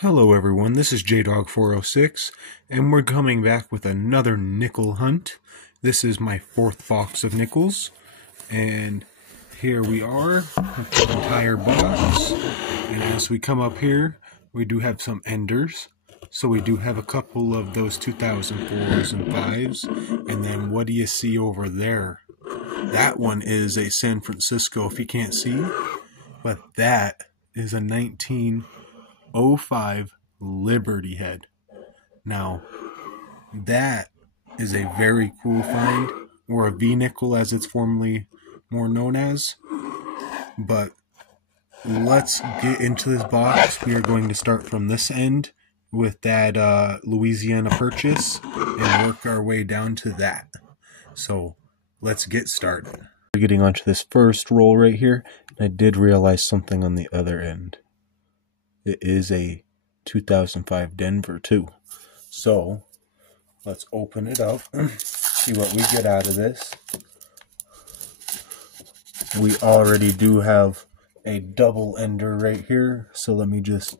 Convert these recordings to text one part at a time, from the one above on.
Hello everyone, this is JDog406, and we're coming back with another nickel hunt. This is my fourth box of nickels, and here we are with the entire box. And as we come up here, we do have some enders. So we do have a couple of those 2004s and 5s, and then what do you see over there? That one is a San Francisco, if you can't see, but that is a 1905 Liberty Head. Now, that is a very cool find, or a V-nickel as it's formerly more known as. But let's get into this box. We are going to start from this end with that Louisiana Purchase and work our way down to that. So let's get started. We're getting onto this first roll right here. I did realize something on the other end. It is a 2005 Denver too. So let's open it up, see what we get out of this. We already do have a double ender right here, so let me just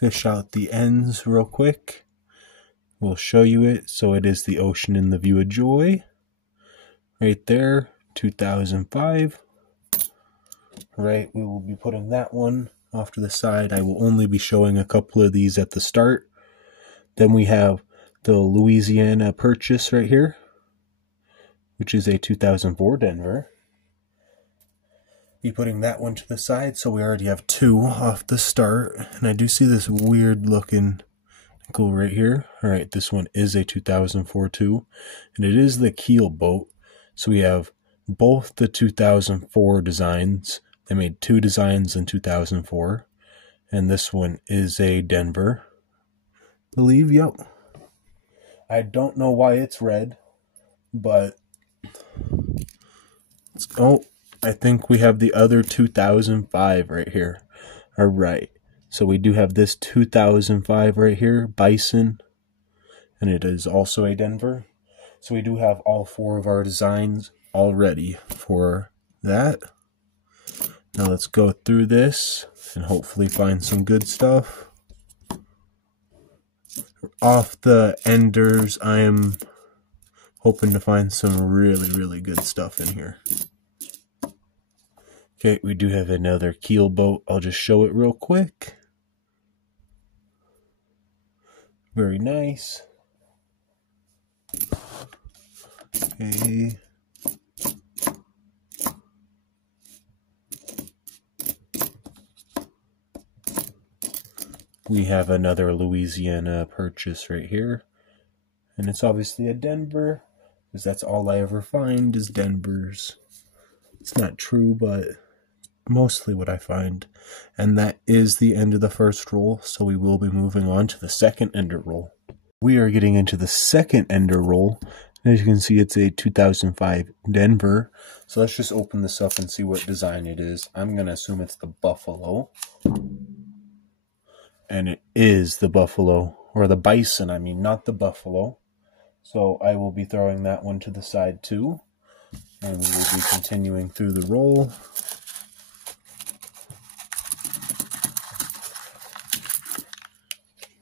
fish out the ends real quick. We'll show you it. So it is the Ocean in the View of Joy right there, 2005. Right, we will be putting that one off to the side. I will only be showing a couple of these at the start. Then we have the Louisiana Purchase right here, which is a 2004 Denver. Be putting that one to the side, so we already have two off the start. And I do see this weird looking nickel right here. Alright, this one is a 2004 too, and it is the keel boat. So we have both the 2004 designs. They made two designs in 2004, and this one is a Denver, I believe. Yep. I don't know why it's red, but I think we have the other 2005 right here. All right, so we do have this 2005 right here, Bison, and it is also a Denver. So we do have all four of our designs all ready for that. Now let's go through this and hopefully find some good stuff. Off the enders, I am hoping to find some really good stuff in here. Okay, we do have another keel boat. I'll just show it real quick. Very nice. Okay. We have another Louisiana Purchase right here, and it's obviously a Denver, because that's all I ever find is Denvers. It's not true, but mostly what I find. And that is the end of the first roll, so we will be moving on to the second ender roll. We are getting into the second ender roll, and as you can see, it's a 2005 Denver. So let's just open this up and see what design it is. I'm going to assume it's the Buffalo. And it is the Buffalo, or the Bison, I mean, not the Buffalo. So I will be throwing that one to the side too. And we will be continuing through the roll.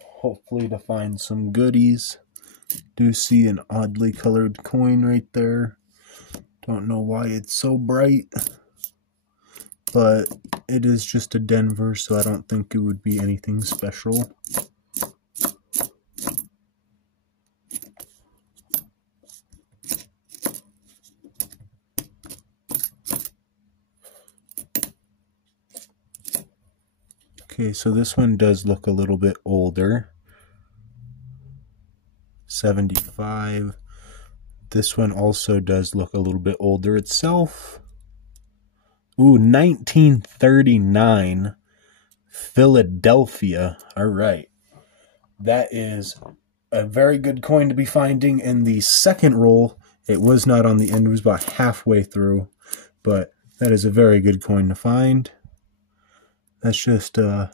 Hopefully to find some goodies. Do see an oddly colored coin right there. Don't know why it's so bright, but it is just a Denver, so I don't think it would be anything special. Okay, so this one does look a little bit older. 75. This one also does look a little bit older itself. Ooh, 1939 Philadelphia. All right. That is a very good coin to be finding in the second roll. It was not on the end. It was about halfway through. But that is a very good coin to find. That's just a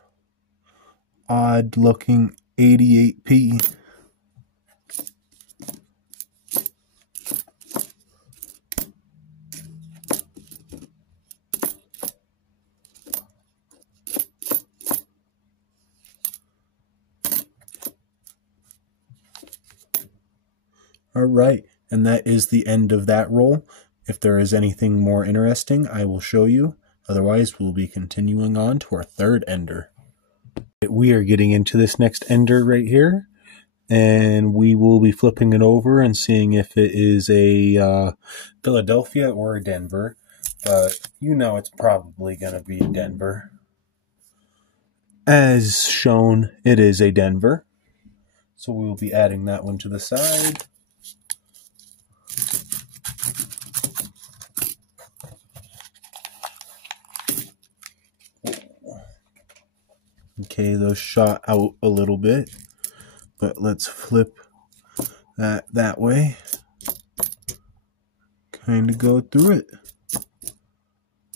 odd looking 88p. All right, and that is the end of that roll. If there is anything more interesting, I will show you. Otherwise, we'll be continuing on to our third ender. We are getting into this next ender right here, and we will be flipping it over and seeing if it is a Philadelphia or a Denver. But you know it's probably going to be Denver. As shown, it is a Denver. So we will be adding that one to the side. Okay, those shot out a little bit, but let's flip that way. Kind of go through it.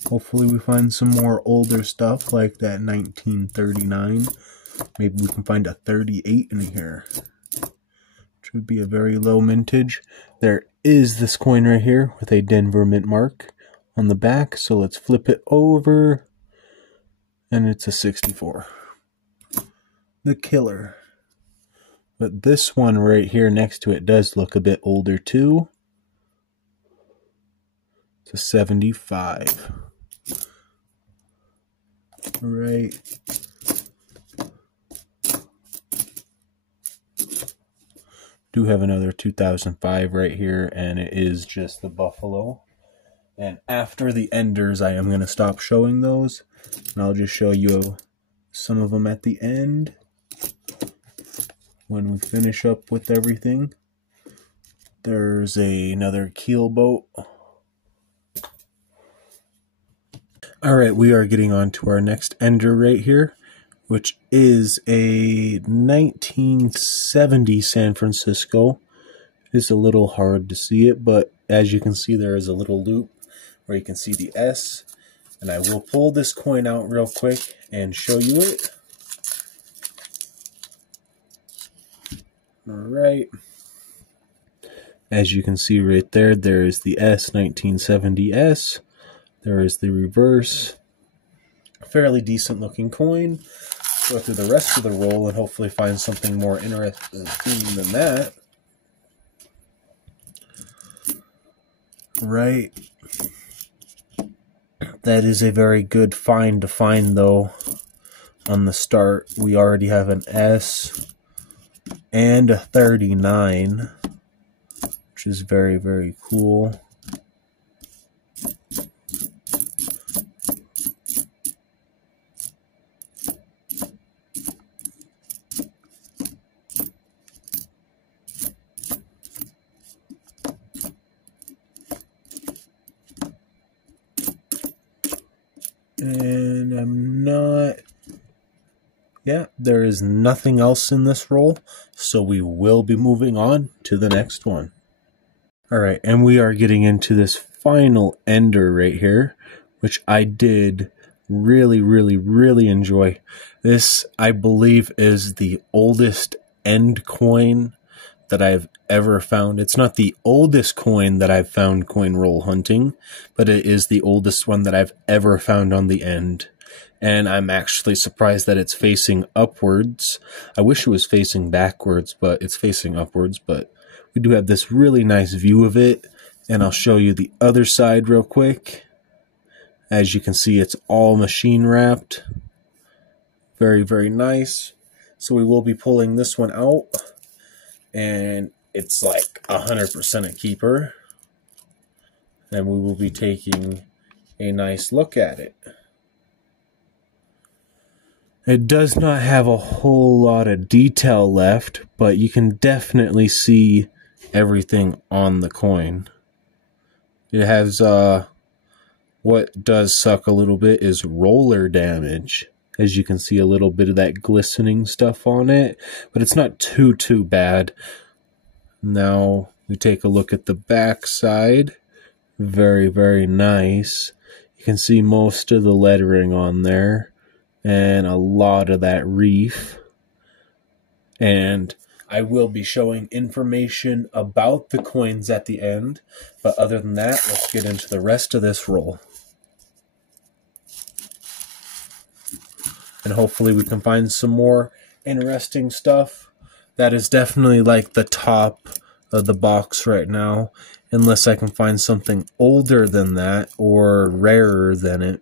Hopefully we find some more older stuff like that 1939. Maybe we can find a 38 in here. Which would be a very low mintage. There is this coin right here with a Denver mint mark on the back. So let's flip it over. And it's a 64. The killer. But this one right here next to it does look a bit older too. It's a 75. Right. Do have another 2005 right here, and it is just the Buffalo. And after the enders, I am going to stop showing those, and I'll just show you some of them at the end when we finish up with everything. There's another keel boat. Alright, we are getting on to our next ender right here, which is a 1970 San Francisco. It's a little hard to see it, but as you can see, there is a little loop where you can see the S. And I will pull this coin out real quick and show you it. Alright. As you can see right there, there is the S, 1970S. There is the reverse. Fairly decent looking coin. Go through the rest of the roll and hopefully find something more interesting than that. Right. That is a very good find to find though. On the start, we already have an S and a 39, which is very, very cool. And I'm not... Yeah, there is nothing else in this roll, so we will be moving on to the next one. Alright, and we are getting into this final ender right here, which I did really, really, really enjoy. This, I believe, is the oldest end coin that I've ever found. It's not the oldest coin that I've found coin roll hunting, but it is the oldest one that I've ever found on the end. And I'm actually surprised that it's facing upwards. I wish it was facing backwards, but it's facing upwards. But we do have this really nice view of it, and I'll show you the other side real quick. As you can see, it's all machine wrapped. Very, very nice. So we will be pulling this one out, and it's like 100% a keeper. And we will be taking a nice look at it. It does not have a whole lot of detail left, but you can definitely see everything on the coin. It has, what does suck a little bit is roller damage. As you can see, a little bit of that glistening stuff on it, but it's not too bad. Now we take a look at the back side. Very, very nice. You can see most of the lettering on there and a lot of that reef. And I will be showing information about the coins at the end, but other than that, let's get into the rest of this roll. And hopefully we can find some more interesting stuff. That is definitely like the top of the box right now, unless I can find something older than that or rarer than it.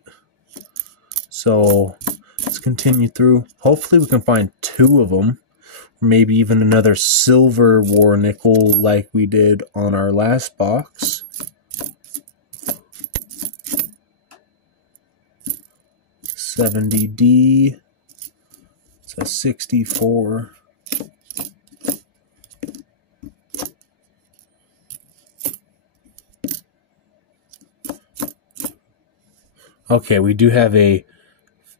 So let's continue through. Hopefully we can find 2 of them, or maybe even another silver war nickel like we did on our last box. $70D. It's a 64. Okay, we do have a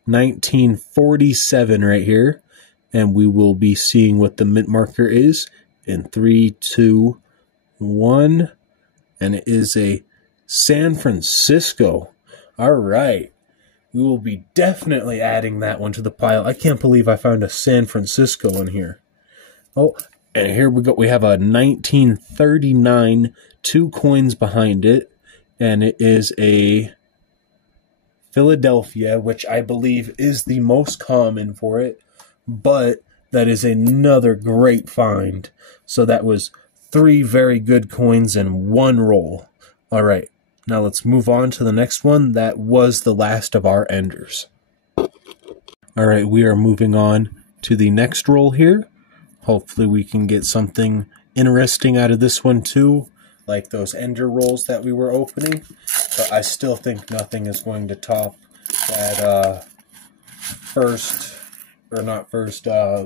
1947 right here, and we will be seeing what the mint marker is in 3, 2, 1, and it is a San Francisco. All right, we will be definitely adding that one to the pile. I can't believe I found a San Francisco in here. Oh, and here we go. We have a 1939, 2 coins behind it, and it is a Philadelphia, which I believe is the most common for it, but that is another great find. So that was 3 very good coins in 1 roll. All right, now let's move on to the next one. That was the last of our enders. All right, we are moving on to the next roll here. Hopefully we can get something interesting out of this one too, like those ender rolls that we were opening. But I still think nothing is going to top that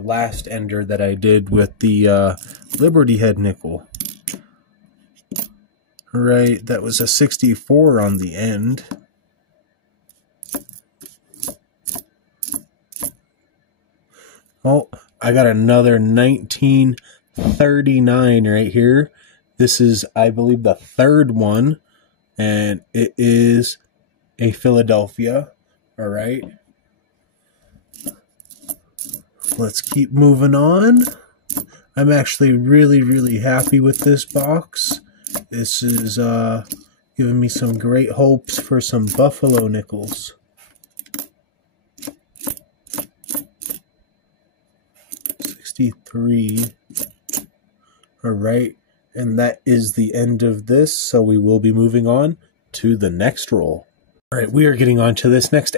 last ender that I did with the Liberty Head nickel. Right, that was a 64 on the end. Oh, I got another 1939 right here. This is, I believe, the 3rd one, and it is a Philadelphia. All right. Let's keep moving on. I'm actually really, really happy with this box. This is giving me some great hopes for some Buffalo nickels. $63. All right. And that is the end of this, so we will be moving on to the next roll. All right, we are getting on to this next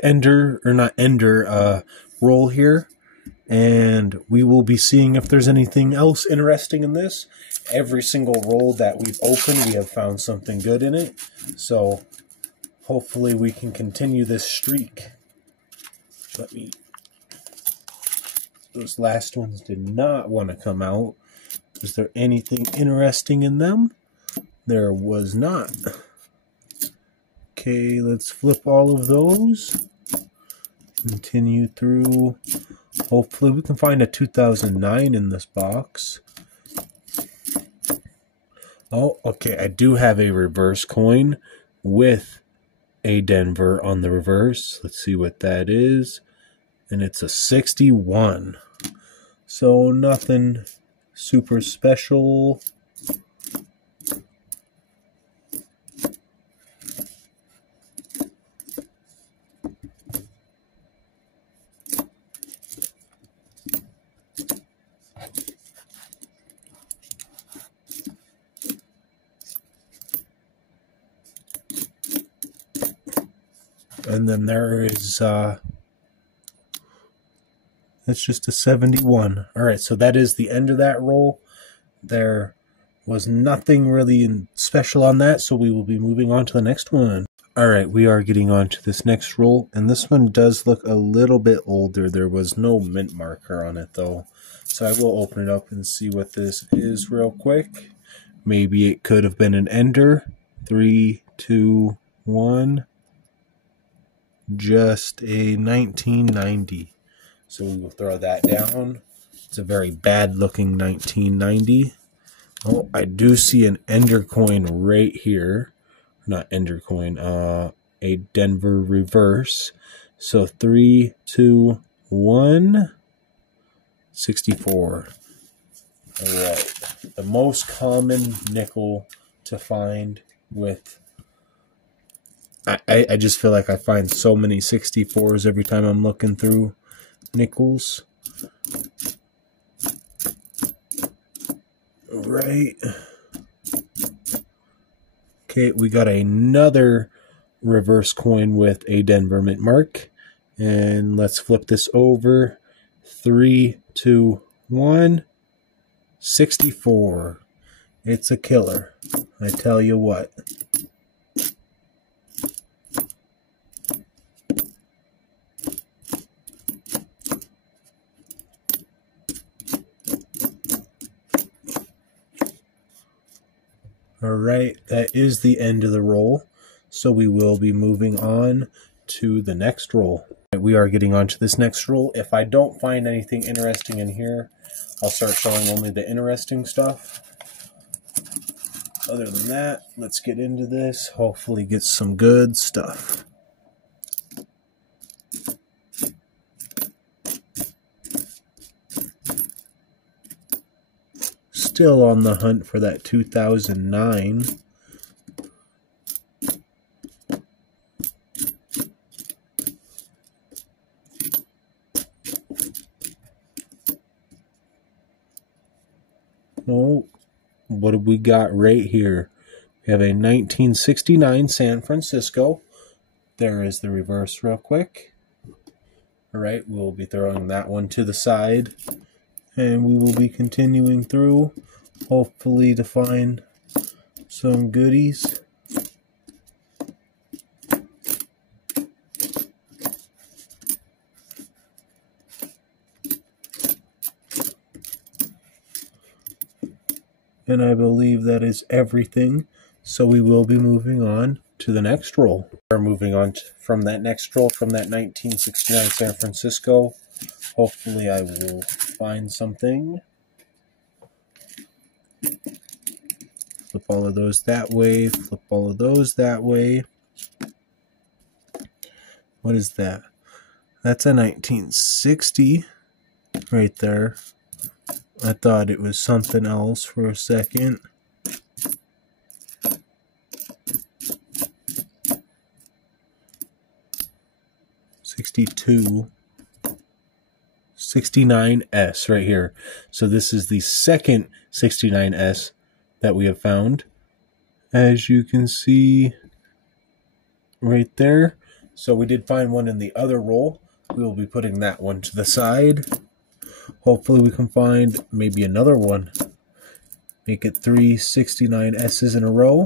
roll here, and we will be seeing if there's anything else interesting in this. Every single roll that we've opened, we have found something good in it, so hopefully we can continue this streak. Those last ones did not want to come out. Was there anything interesting in them? There was not. Okay, let's flip all of those. Continue through. Hopefully we can find a 2009 in this box. Oh, okay, I do have a reverse coin with a Denver on the reverse. Let's see what that is. And it's a 61. So nothing super special. And then there is that's just a 71. All right, so that is the end of that roll. There was nothing really special on that, so we will be moving on to the next one. All right, we are getting on to this next roll, and this one does look a little bit older. There was no mint marker on it, though. So I will open it up and see what this is real quick. Maybe it could have been an ender. 3, 2, 1. Just a 1990. So we will throw that down. It's a very bad looking 1990. Oh, I do see an ender coin right here. Not ender coin, a Denver reverse. So 3, 2, 1. 64. All right. The most common nickel to find with... I just feel like I find so many 64s every time I'm looking through nickels. Right. Okay, we got another reverse coin with a Denver Mint mark. And let's flip this over. 3, 2, 1. 64. It's a killer, I tell you what. Alright, that is the end of the roll, so we will be moving on to the next roll. We are getting on to this next roll. If I don't find anything interesting in here, I'll start showing only the interesting stuff. Other than that, let's get into this. Hopefully get some good stuff. Still on the hunt for that 2009. Oh, what have we got right here? We have a 1969 San Francisco. There is the reverse real quick. All right, we'll be throwing that one to the side. And we will be continuing through, hopefully to find some goodies. And I believe that is everything. So we will be moving on to the next roll. We're moving on from that next roll, from that 1969 San Francisco. Hopefully I will find something. Flip all of those that way. Flip all of those that way. What is that? That's a 1960 right there. I thought it was something else for a second. '62. 69S right here. So this is the second 69S that we have found. As you can see right there. So we did find one in the other roll. We will be putting that one to the side. Hopefully we can find maybe another one. Make it 3 69S's in a row.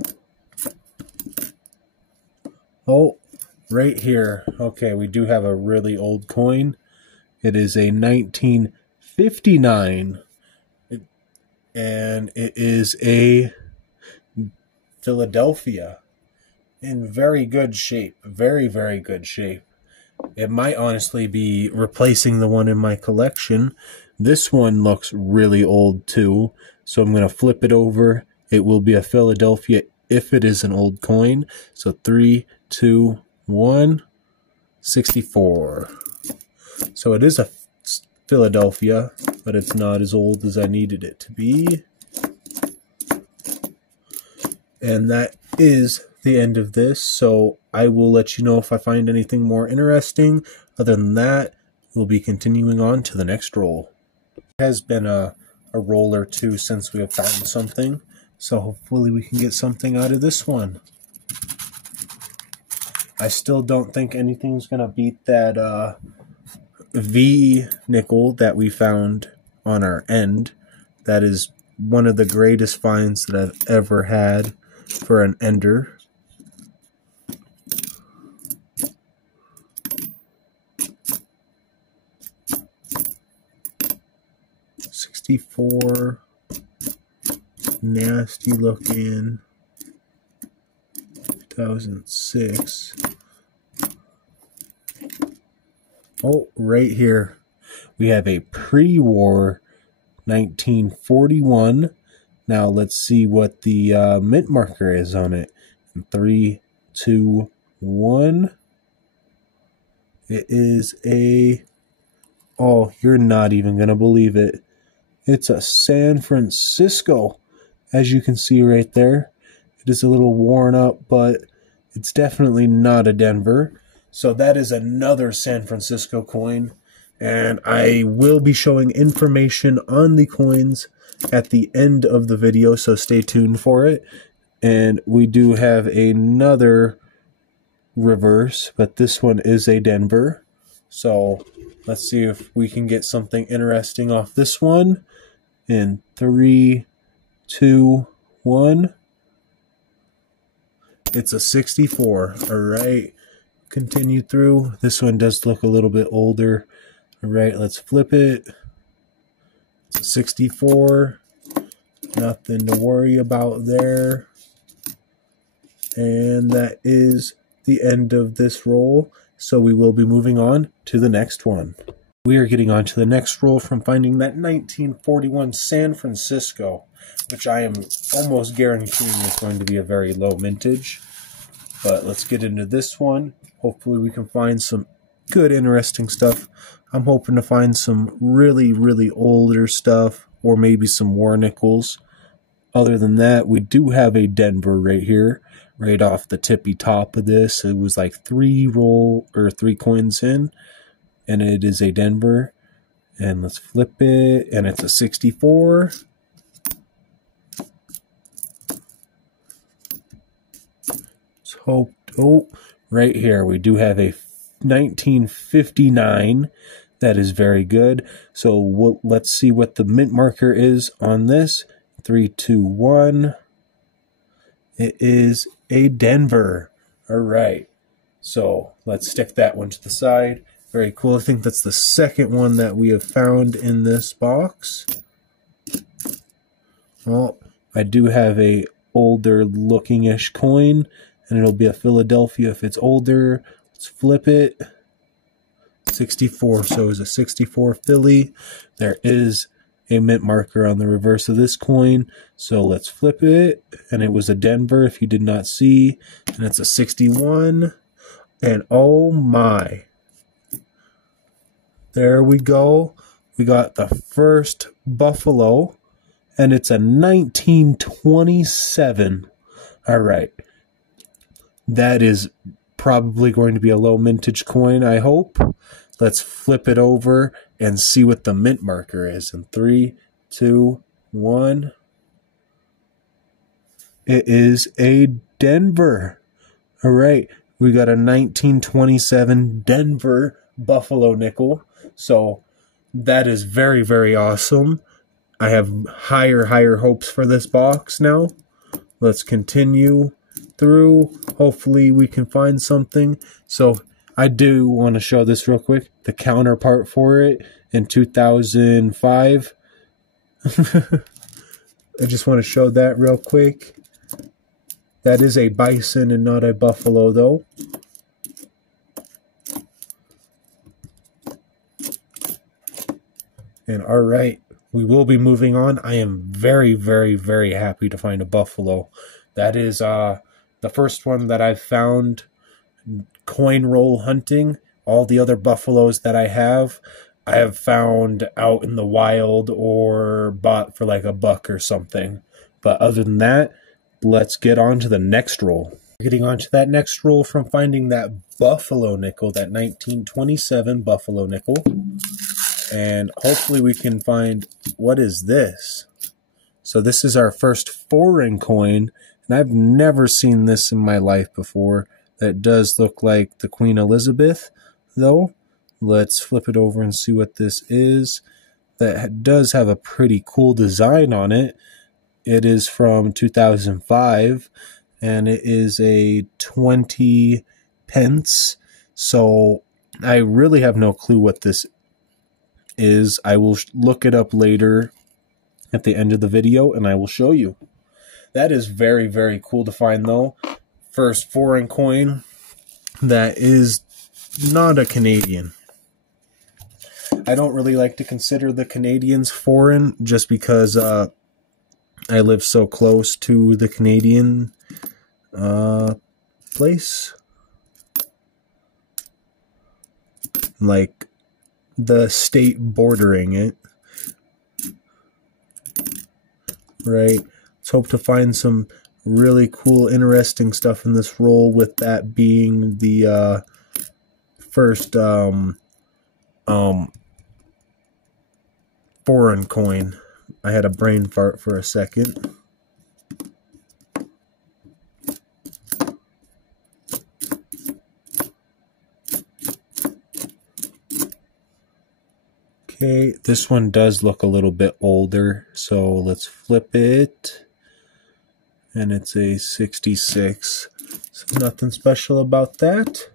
Oh, right here. Okay, we do have a really old coin. It is a 1959, and it is a Philadelphia in very good shape. Very, very good shape. It might honestly be replacing the one in my collection. This one looks really old too, so I'm going to flip it over. It will be a Philadelphia if it is an old coin. So 3, 2, 1, 64. So it is a Philadelphia, but it's not as old as I needed it to be. And that is the end of this, so I will let you know if I find anything more interesting. Other than that, we'll be continuing on to the next roll. It has been a roll or two since we have found something, so hopefully we can get something out of this one. I still don't think anything's going to beat that V nickel that we found on our end. That is one of the greatest finds that I've ever had for an ender. '64, nasty looking. 2006. Oh, right here we have a pre-war 1941. Now let's see what the mint marker is on it. 3, 2, 1. It is a... Oh, you're not even going to believe it. It's a San Francisco, as you can see right there. It is a little worn up, but it's definitely not a Denver. So that is another San Francisco coin. And I will be showing information on the coins at the end of the video, so stay tuned for it. And we do have another reverse, but this one is a Denver. So let's see if we can get something interesting off this one. In 3, 2, 1. It's a 64. All right. Continue through. This one does look a little bit older. All right, let's flip it. It's a 64. Nothing to worry about there. And that is the end of this roll. So we will be moving on to the next one. We are getting on to the next roll from finding that 1941 San Francisco, which I am almost guaranteeing is going to be a very low mintage. But let's get into this one. Hopefully we can find some good, interesting stuff. I'm hoping to find some really, really older stuff, or maybe some war nickels. Other than that, we do have a Denver right here, right off the tippy top of this. It was like 3 coins in, and it is a Denver. And let's flip it, and it's a 64. Let's hope. Oh, right here we do have a 1959. That is very good. So let's see what the mint marker is on this. 3, 2, 1. It is a Denver. All right. So let's stick that one to the side. Very cool. I think that's the second one that we have found in this box. Well, I do have a older looking-ish coin, and it'll be a Philadelphia if it's older. Let's flip it. 64. So it's a 64 Philly. There is a mint marker on the reverse of this coin. So let's flip it. And it was a Denver if you did not see. And it's a 61. And oh my. There we go. We got the first Buffalo. And it's a 1927. All right. That is probably going to be a low mintage coin, I hope. Let's flip it over and see what the mint marker is. In 3, 2, 1. It is a Denver. All right. We got a 1927 Denver Buffalo nickel. So that is very, very awesome. I have higher hopes for this box now. Let's continue through. Hopefully we can find something. So I do want to show this real quick. The counterpart for it in 2005. I just want to show that real quick. That is a bison and not a buffalo though. And all right, we will be moving on. I am very, very, very happy to find a buffalo. That is the first one that I've found coin roll hunting. All the other buffaloes that I have found out in the wild or bought for like $1 or something. But other than that, let's get on to the next roll. We're getting on to that next roll from finding that buffalo nickel, that 1927 buffalo nickel. And hopefully we can find, what is this? So this is our first foreign coin, and I've never seen this in my life before. That does look like the Queen Elizabeth, though. Let's flip it over and see what this is. That does have a pretty cool design on it. It is from 2005, and it is a 20 pence. So I really have no clue what this is. I will look it up later at the end of the video, and I will show you. That is very, very cool to find, though. First foreign coin that is not a Canadian. I don't really like to consider the Canadians foreign just because I live so close to the Canadian place. Like the state bordering it. Right. Let's hope to find some really cool, interesting stuff in this roll, with that being the first foreign coin. I had a brain fart for a second. Okay, this one does look a little bit older, so let's flip it. And it's a 66. So nothing special about that.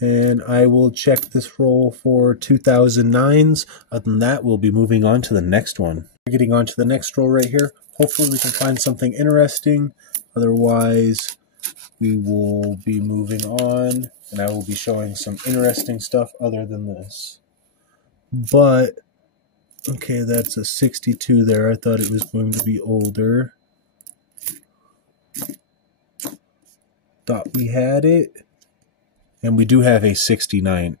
And I will check this roll for 2009s. Other than that, we'll be moving on to the next one. We're getting on to the next roll right here. Hopefully we can find something interesting. Otherwise, we will be moving on. And I will be showing some interesting stuff other than this. But, okay, that's a 62 there. I thought it was going to be older. Thought we had it. And we do have a 69S,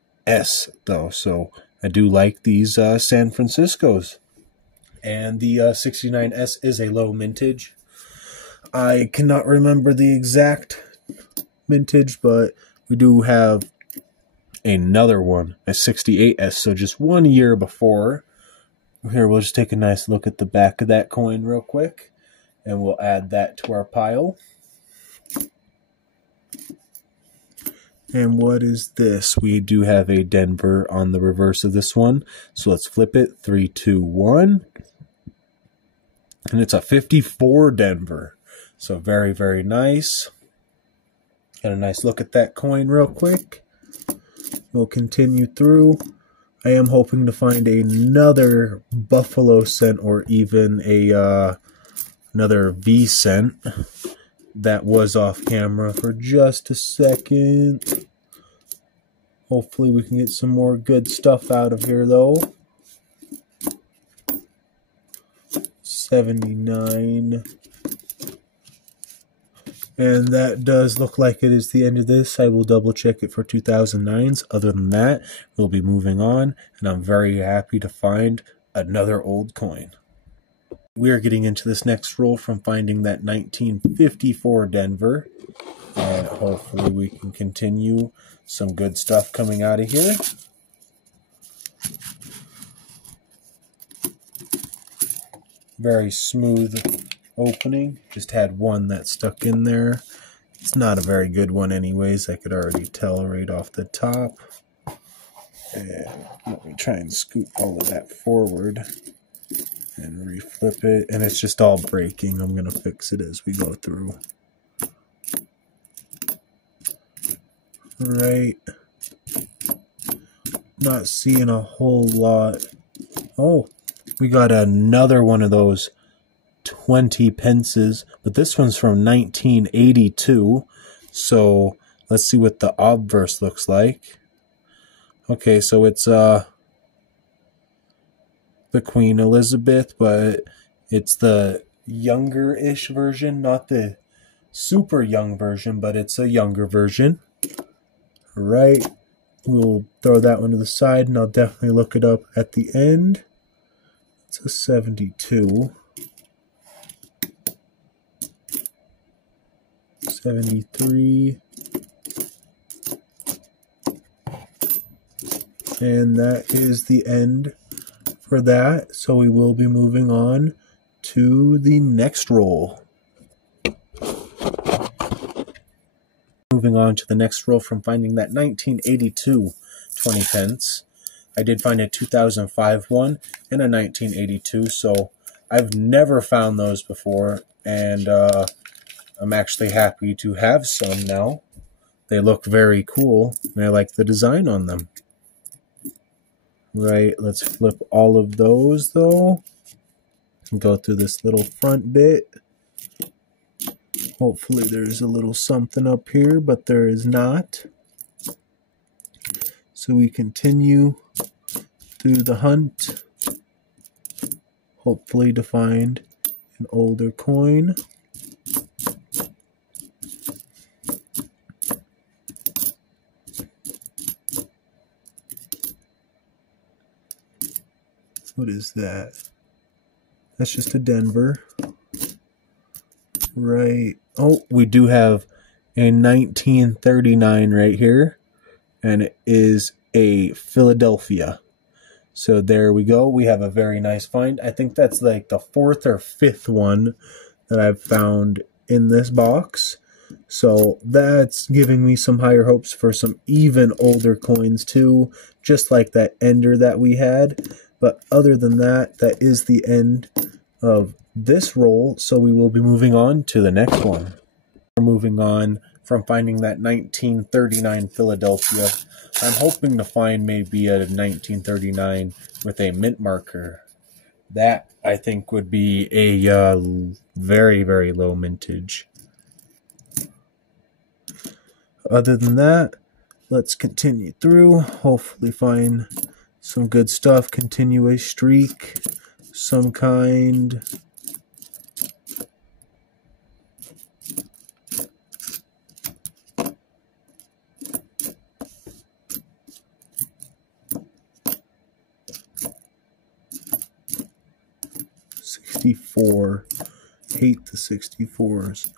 though, so I do like these San Franciscos. And the 69S is a low mintage. I cannot remember the exact mintage, but we do have another one, a 68S, so just 1 year before. Here, we'll just take a nice look at the back of that coin real quick, and we'll add that to our pile. And what is this? We do have a Denver on the reverse of this one. So let's flip it. 3, 2, 1. And it's a 54 Denver. So very, very nice. Got a nice look at that coin real quick. We'll continue through. I am hoping to find another Buffalo cent or even a another V cent. That was off camera for just a second. Hopefully we can get some more good stuff out of here though. 79. And that does look like it is the end of this. I will double check it for 2009s. Other than that, we'll be moving on. And I'm very happy to find another old coin. We are getting into this next roll from finding that 1954 Denver. And hopefully we can continue some good stuff coming out of here. Very smooth opening. Just had one that stuck in there. It's not a very good one anyways. I could already tell right off the top. And let me try and scoot all of that forward. And reflip it, and it's just all breaking. I'm going to fix it as we go through. Right. Not seeing a whole lot. Oh, we got another one of those 20 pences, but this one's from 1982. So let's see what the obverse looks like. Okay, so it's the Queen Elizabeth, but it's the younger-ish version, not the super young version, but it's a younger version. Right, we'll throw that one to the side, and I'll definitely look it up at the end. It's a 72. 73. And that is the end for that, so we will be moving on to the next roll. Moving on to the next roll from finding that 1982 20 pence. I did find a 2005 one and a 1982, so I've never found those before, and I'm actually happy to have some now. They look very cool, and I like the design on them. Right, let's flip all of those though. Go through this little front bit. Hopefully there's a little something up here, but there is not. So we continue through the hunt, hopefully to find an older coin. What is that? That's just a Denver. Right. Oh, we do have a 1939 right here. And it is a Philadelphia. So there we go. We have a very nice find. I think that's like the 4th or 5th one that I've found in this box. So that's giving me some higher hopes for some even older coins too, just like that ender that we had. But other than that, that is the end of this roll, so we will be moving on to the next one. We're moving on from finding that 1939 Philadelphia. I'm hoping to find maybe a 1939 with a mint marker. That, I think, would be a very, very low mintage. Other than that, let's continue through. Hopefully find some good stuff. Continue a streak, some kind. '64. Hate the 64s.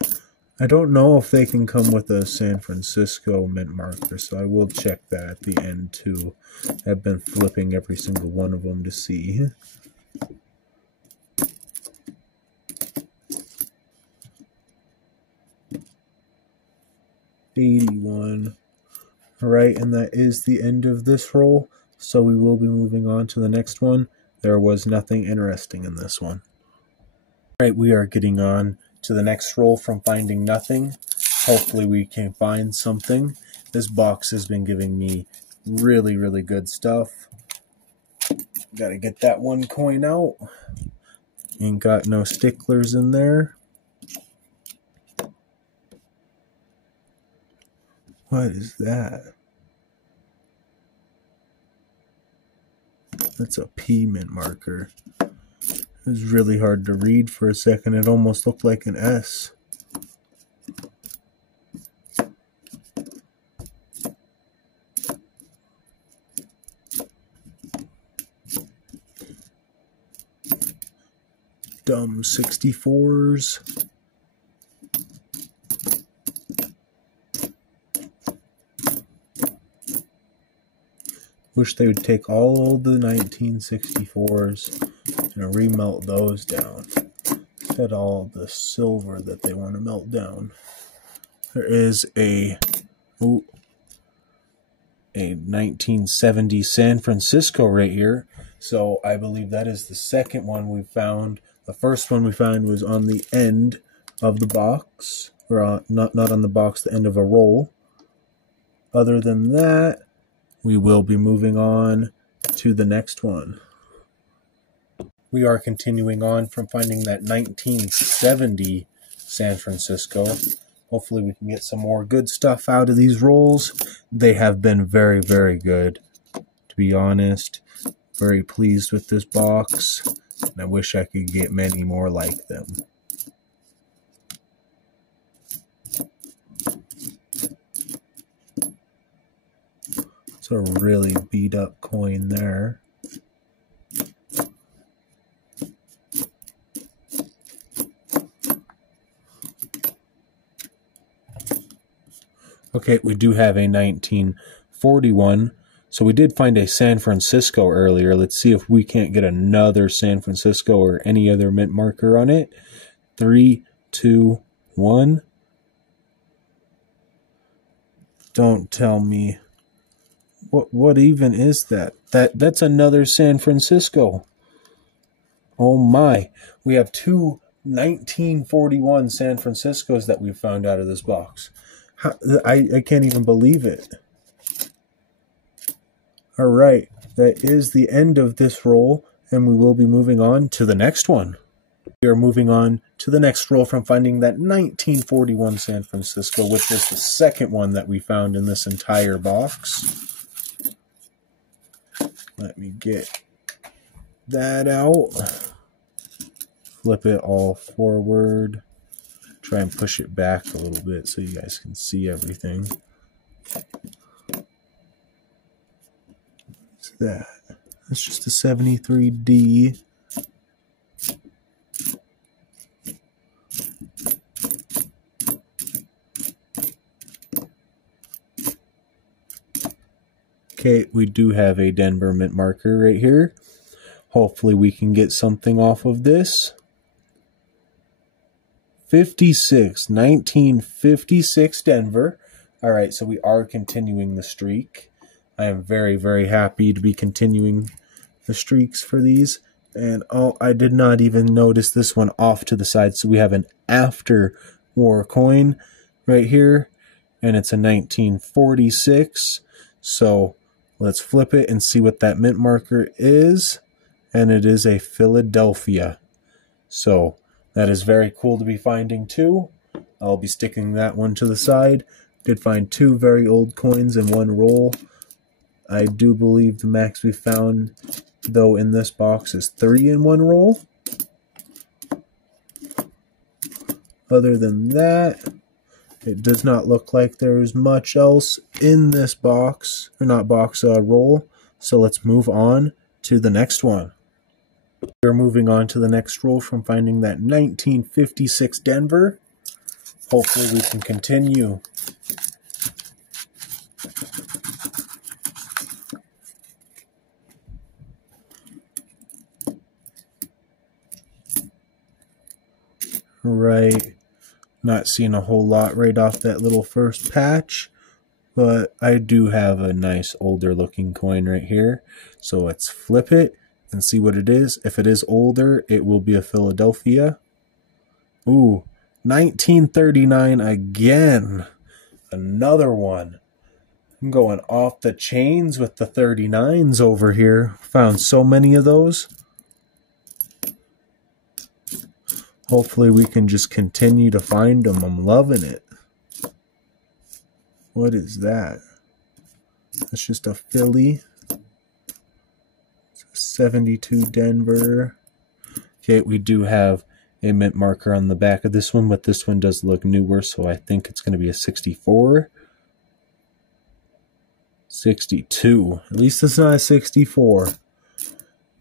I don't know if they can come with a San Francisco mint marker, so I will check that at the end too. I've been flipping every single one of them to see. '81. Alright, and that is the end of this roll, so we will be moving on to the next one. There was nothing interesting in this one. Alright, we are getting on to the next roll from finding nothing. Hopefully we can find something. This box has been giving me really, really good stuff. Gotta get that one coin out. Ain't got no sticklers in there. What is that? That's a P mint marker. It was really hard to read for a second. It almost looked like an S. Dumb 64s. Wish they would take all the 1964s and remelt those down. Instead of all the silver that they want to melt down. There is a 1970 San Francisco right here. So I believe that is the second one we found. The first one we found was on the end of the box, or not on the box, the end of a roll. Other than that, we will be moving on to the next one. We are continuing on from finding that 1970 San Francisco. Hopefully we can get some more good stuff out of these rolls. They have been very, very good, to be honest. Very pleased with this box, and I wish I could get many more like them. It's a really beat up coin there. Okay, we do have a 1941. So we did find a San Francisco earlier. Let's see if we can't get another San Francisco or any other mint marker on it. 3, 2, 1. Don't tell me. What even is that? That's another San Francisco. Oh my. We have two 1941 San Franciscos that we found out of this box. I can't even believe it. Alright, that is the end of this roll, and we will be moving on to the next one. We are moving on to the next roll from finding that 1941 San Francisco, which is the second one that we found in this entire box. Let me get that out. Flip it all forward. Try and push it back a little bit so you guys can see everything. What's that? That's just a 73D. Okay, we do have a Denver mint marker right here. Hopefully we can get something off of this. 1956 Denver. All right, so we are continuing the streak. I am very, very happy to be continuing the streaks for these. And oh, I did not even notice this one off to the side. So we have an after war coin right here, and it's a 1946. So let's flip it and see what that mint marker is. And it is a Philadelphia. So that is very cool to be finding too. I'll be sticking that one to the side. Did find 2 very old coins in one roll. I do believe the max we found, though, in this box is 3 in one roll. Other than that, it does not look like there's much else in this box, or not box, roll. So let's move on to the next one. We're moving on to the next roll from finding that 1956 Denver. Hopefully we can continue. Right, not seeing a whole lot right off that little first patch, but I do have a nice older looking coin right here. So let's flip it and see what it is. If it is older, it will be a Philadelphia. Ooh, 1939 again. Another one. I'm going off the chains with the 39s over here. Found so many of those. Hopefully we can just continue to find them. I'm loving it. What is that? That's just a Philly. It's a 72 Denver. Okay, we do have a mint marker on the back of this one, but this one does look newer, so I think it's going to be a 64. 62. At least it's not a 64.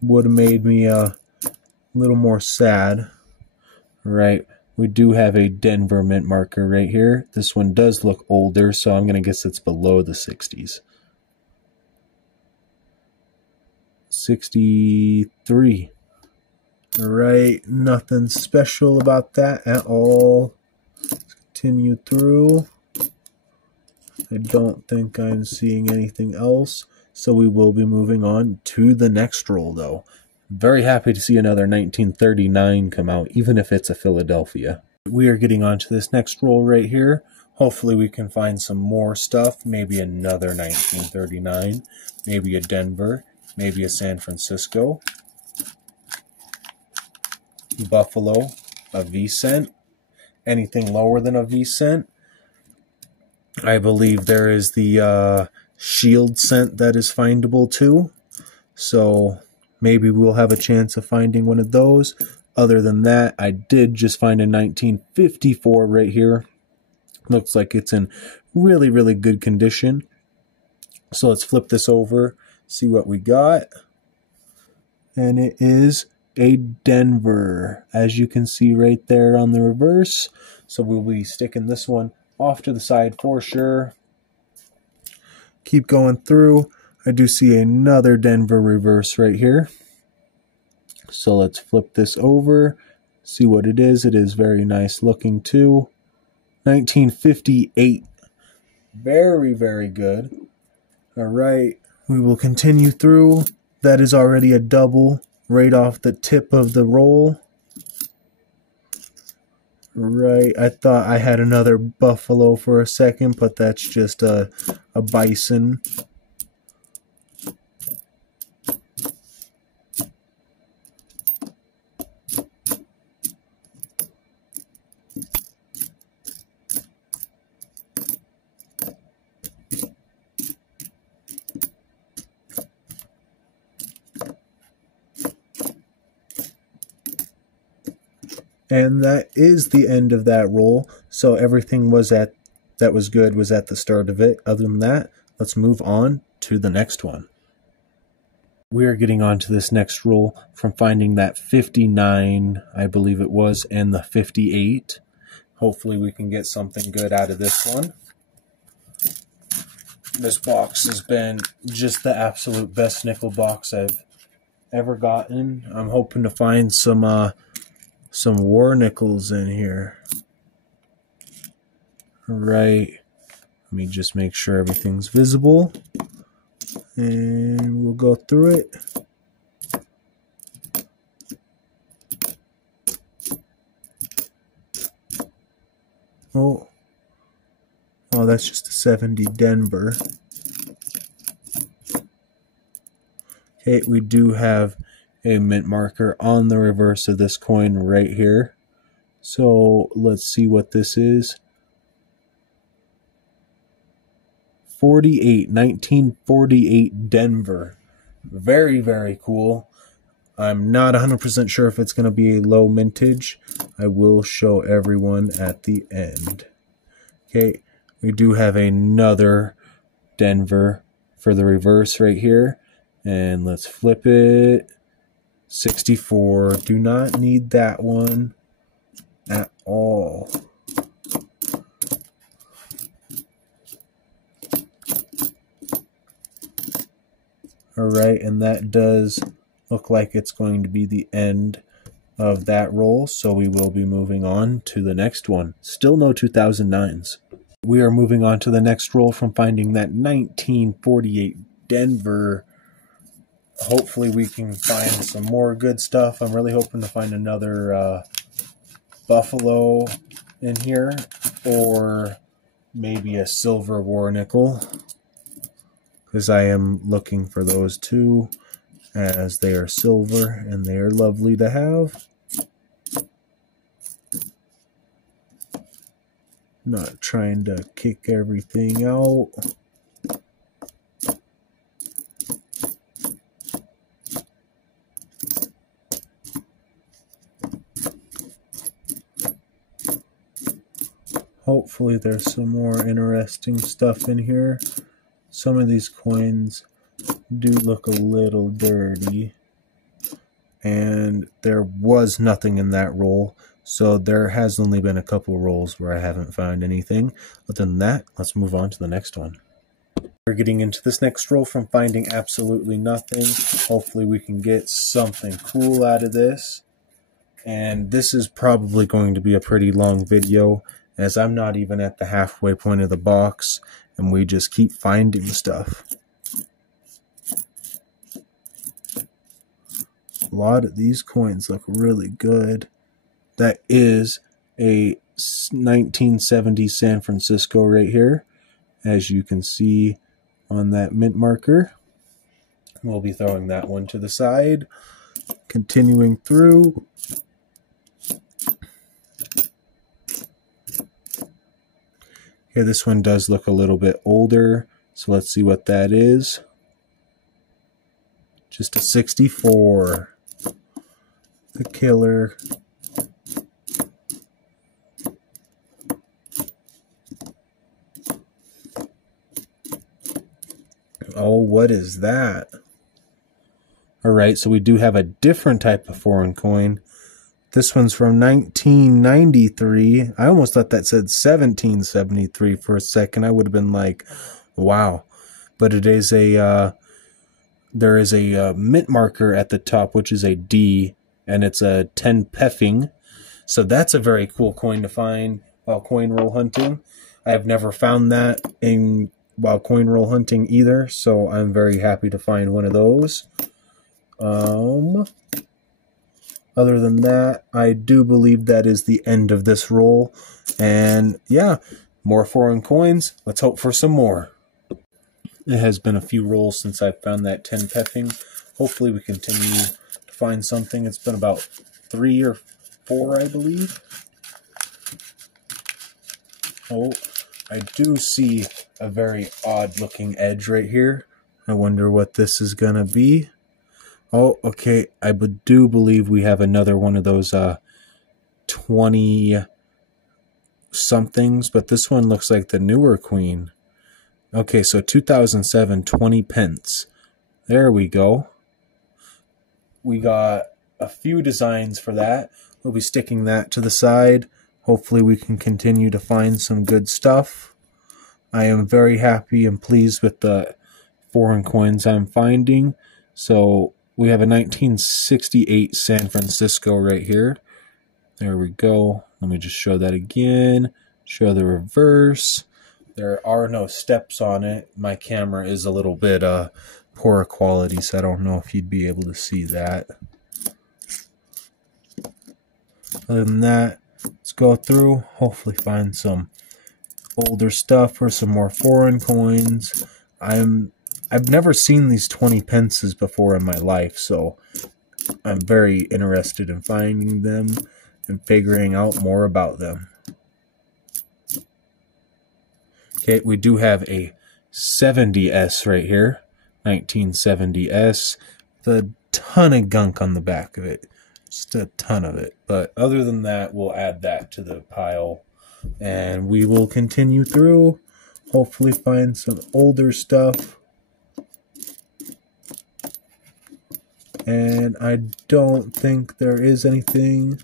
Would have made me a little more sad. Right, we do have a Denver mint marker right here. This one does look older, so I'm going to guess it's below the 60s. 63. All right, nothing special about that at all. Let's continue through. I don't think I'm seeing anything else, so we will be moving on to the next roll, though. Very happy to see another 1939 come out, even if it's a Philadelphia. We are getting on to this next roll right here. Hopefully we can find some more stuff. Maybe another 1939. Maybe a Denver. Maybe a San Francisco. Buffalo. A V-cent. Anything lower than a V-cent. I believe there is the shield cent that is findable too. So maybe we'll have a chance of finding one of those. Other than that, I did just find a 1954 right here. Looks like it's in really, really good condition. So let's flip this over, see what we got. And it is a Denver, as you can see right there on the reverse. So we'll be sticking this one off to the side for sure. Keep going through. I do see another Denver reverse right here. So let's flip this over, see what it is. It is very nice looking too. 1958. Very, very good. All right, we will continue through. That is already a double right off the tip of the roll. Right, I thought I had another buffalo for a second, but that's just a bison. And that is the end of that roll. So everything that was good was at the start of it. Other than that, let's move on to the next one. We are getting on to this next roll from finding that 59, I believe it was, and the 58. Hopefully we can get something good out of this one. This box has been just the absolute best nickel box I've ever gotten. I'm hoping to find some war nickels in here. All right. Let me just make sure everything's visible. And we'll go through it. Oh, that's just a 70 Denver. Okay, we do have a mint marker on the reverse of this coin right here. So let's see what this is. 1948 Denver. Very, very cool. I'm not 100% sure if it's going to be a low mintage. I will show everyone at the end. Okay, we do have another Denver for the reverse right here. And let's flip it. 64. Do not need that one at all. All right, and that does look like it's going to be the end of that roll, so we will be moving on to the next one. Still no 2009s. We are moving on to the next roll from finding that 1948 Denver. Hopefully we can find some more good stuff. I'm really hoping to find another Buffalo in here, or maybe a silver war nickel, because I am looking for those too, as they are silver and they are lovely to have. Not trying to kick everything out. Hopefully there's some more interesting stuff in here. Some of these coins do look a little dirty, and there was nothing in that roll, so there has only been a couple rolls where I haven't found anything. Other than that, let's move on to the next one. We're getting into this next roll from finding absolutely nothing. Hopefully we can get something cool out of this, and this is probably going to be a pretty long video, as I'm not even at the halfway point of the box, and we just keep finding stuff. A lot of these coins look really good. That is a 1970 San Francisco right here, as you can see on that mint marker. We'll be throwing that one to the side. Continuing through. Okay, this one does look a little bit older, so let's see what that is. Just a 64. The killer. Oh, what is that? All right, so we do have a different type of foreign coin. This one's from 1993. I almost thought that said 1773 for a second. I would have been like, wow. But it is a, there is a mint marker at the top, which is a D, and it's a 10 peffing. So that's a very cool coin to find while coin roll hunting. I have never found that while coin roll hunting either, so I'm very happy to find one of those. Other than that, I do believe that is the end of this roll. And yeah, more foreign coins. Let's hope for some more. It has been a few rolls since I've found that 10 peffing. Hopefully we continue to find something. It's been about 3 or 4, I believe. Oh, I do see a very odd looking edge right here. I wonder what this is going to be. Oh, okay, I do believe we have another one of those 20-somethings, but this one looks like the newer queen. Okay, so 2007, 20 pence. There we go. We got a few designs for that. We'll be sticking that to the side. Hopefully we can continue to find some good stuff. I am very happy and pleased with the foreign coins I'm finding. So we have a 1968 San Francisco right here. There we go. Let me just show that again. Show the reverse. There are no steps on it. My camera is a little bit poor quality, so I don't know if you'd be able to see that. Other than that, let's go through, hopefully find some older stuff or some more foreign coins. I've never seen these 20 pences before in my life, so I'm very interested in finding them and figuring out more about them. Okay, we do have a 70S right here, 1970S, with a ton of gunk on the back of it, just a ton of it. But other than that, we'll add that to the pile, and we will continue through, hopefully find some older stuff. And I don't think there is anything.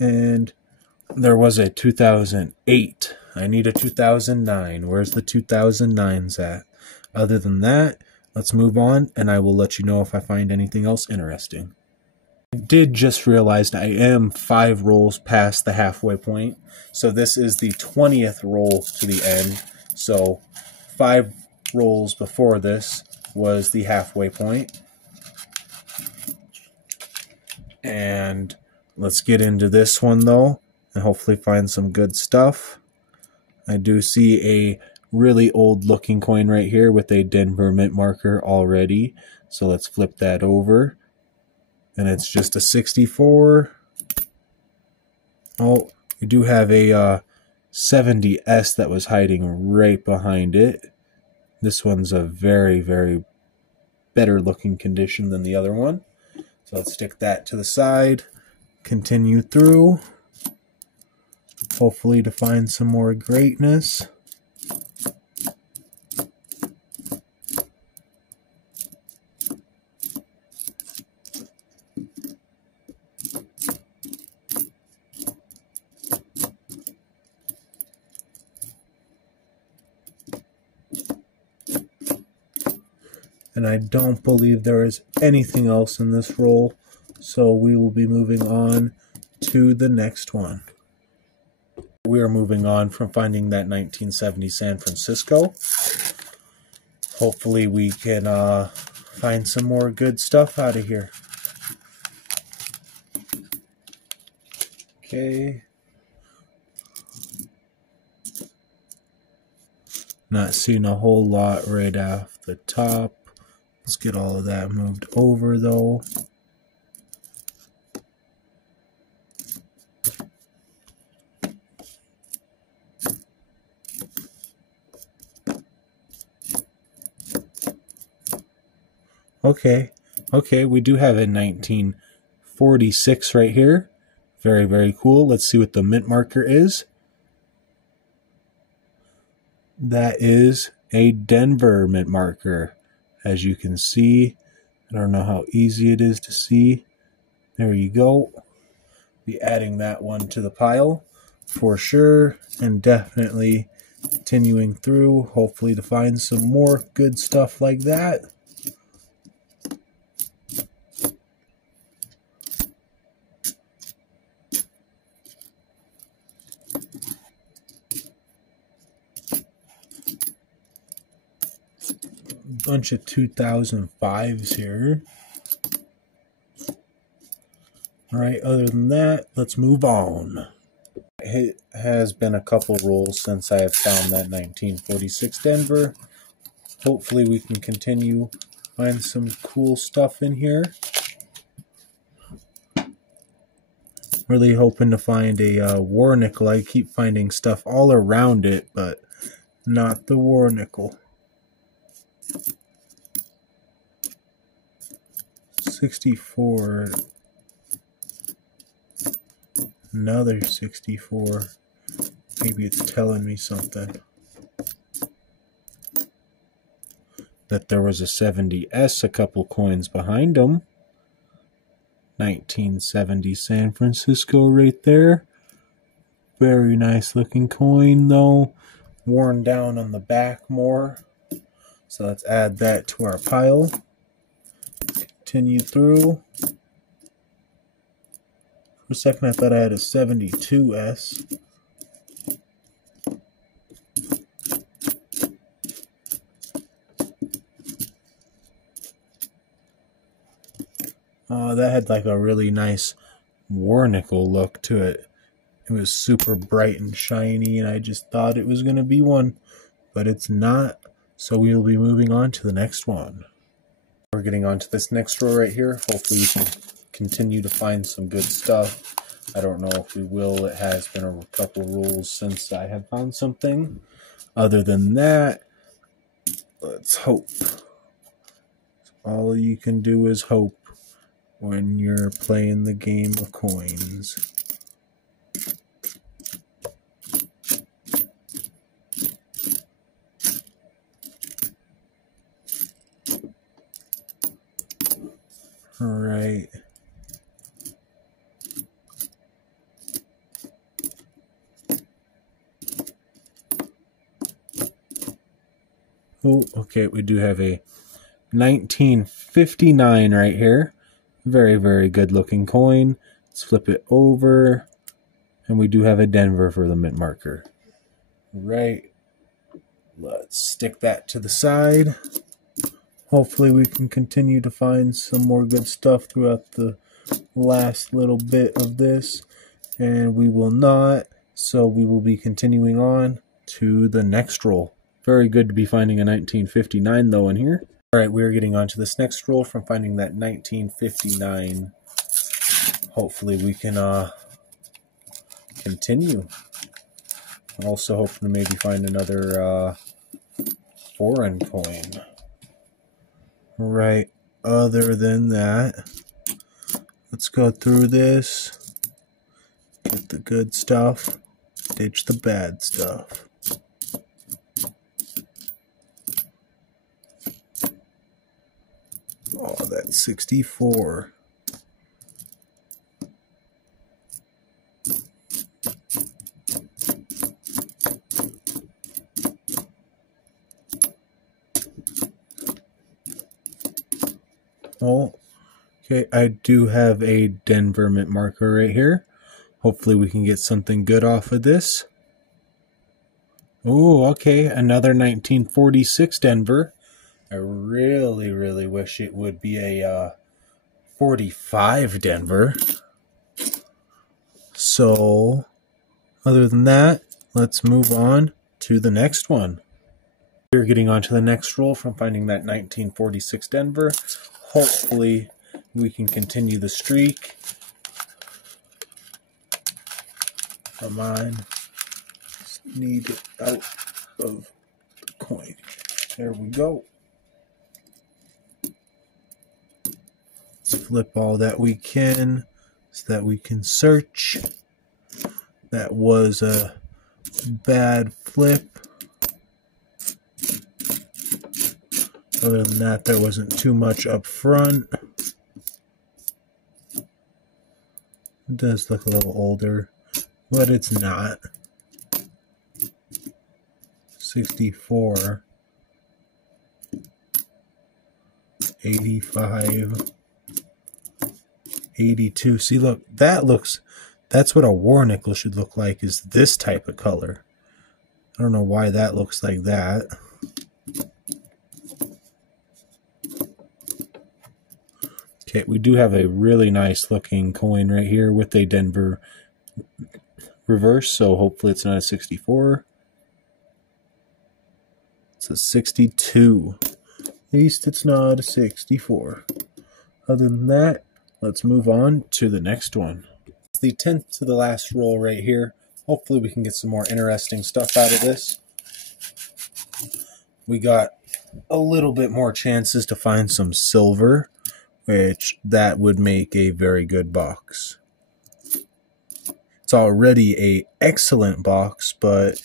And there was a 2008. I need a 2009. Where's the 2009s at? Other than that, let's move on, and I will let you know if I find anything else interesting. I did just realize I am 5 rolls past the halfway point. So this is the 20th roll to the end. So 5 rolls before this was the halfway point. And let's get into this one though, and hopefully find some good stuff. I do see a really old looking coin right here with a Denver mint marker already. So let's flip that over. And it's just a 64. Oh, we do have a 70S that was hiding right behind it. This one's a very, very better looking condition than the other one. So let's stick that to the side, continue through, hopefully to find some more greatness. And I don't believe there is anything else in this roll, so we will be moving on to the next one. We are moving on from finding that 1970 San Francisco. Hopefully we can find some more good stuff out of here. Okay. Not seeing a whole lot right off the top. Let's get all of that moved over though. Okay, we do have a 1946 right here. Very, very cool. Let's see what the mint marker is. That is a Denver mint marker. As you can see, I don't know how easy it is to see. There you go. Be adding that one to the pile for sure, and definitely continuing through, hopefully to find some more good stuff like that. Bunch of 2005s here. Alright, other than that, let's move on. It has been a couple rolls since I have found that 1946 Denver. Hopefully we can continue, find some cool stuff in here. Really hoping to find a war nickel. I keep finding stuff all around it, but not the war nickel. 64. Another 64. Maybe it's telling me something. That there was a 70S a couple coins behind them. 1970 San Francisco right there. Very nice looking coin though. Worn down on the back more. So let's add that to our pile. Continue through. For a second I thought I had a 72S. That had like a really nice war nickel look to it. It was super bright and shiny, and I just thought it was going to be one, but it's not. So we will be moving on to the next one. We're getting on to this next row right here. Hopefully we can continue to find some good stuff. I don't know if we will. It has been a couple rolls since I have found something. Other than that, let's hope. All you can do is hope when you're playing the game of coins. All right. Oh, okay, we do have a 1959 right here. Very, very good looking coin. Let's flip it over. And we do have a Denver for the mint marker. Right. Let's stick that to the side. Hopefully we can continue to find some more good stuff throughout the last little bit of this. And we will not. So we will be continuing on to the next roll. Very good to be finding a 1959 though in here. All right, we're getting on to this next roll from finding that 1959. Hopefully we can continue. I'm also hoping to maybe find another foreign coin. Right, other than that, let's go through this, get the good stuff, ditch the bad stuff. Oh, that's 64. Oh, okay, I do have a Denver mint marker right here. Hopefully we can get something good off of this. Oh, okay, another 1946 Denver. I really, really wish it would be a 45 Denver. So, other than that, let's move on to the next one. We're getting on to the next roll from finding that 1946 Denver. Hopefully, we can continue the streak. Come on. Just need it out of the coin. There we go. Let's flip all that we can so that we can search. That was a bad flip. Other than that, there wasn't too much up front. It does look a little older, but it's not. 64. 85. 82. See, look, that's what a war nickel should look like, is this type of color. I don't know why that looks like that. Okay, we do have a really nice looking coin right here with a Denver reverse, so hopefully it's not a 64. It's a 62. At least it's not a 64. Other than that, let's move on to the next one. It's the 10th to the last roll right here. Hopefully we can get some more interesting stuff out of this. We got a little bit more chances to find some silver, which that would make a very good box. It's already an excellent box, but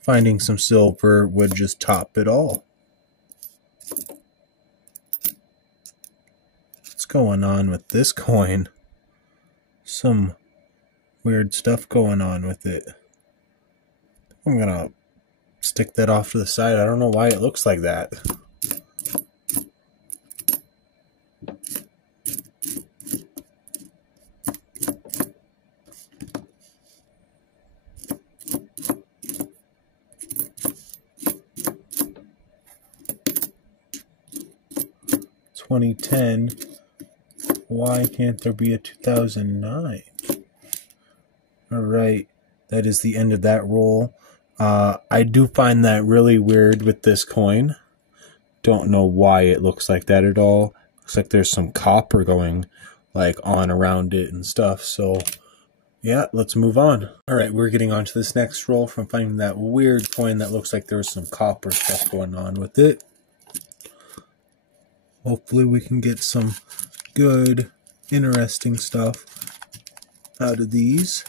finding some silver would just top it all. What's going on with this coin? Some weird stuff going on with it. I'm gonna stick that off to the side. I don't know why it looks like that. $20.10. Why can't there be a 2009? Alright, that is the end of that roll. I do find that really weird with this coin. Don't know why it looks like that at all. Looks like there's some copper going like on around it and stuff. So yeah, let's move on. Alright, we're getting on to this next roll from finding that weird coin that looks like there's some copper stuff going on with it. Hopefully we can get some good, interesting stuff out of these.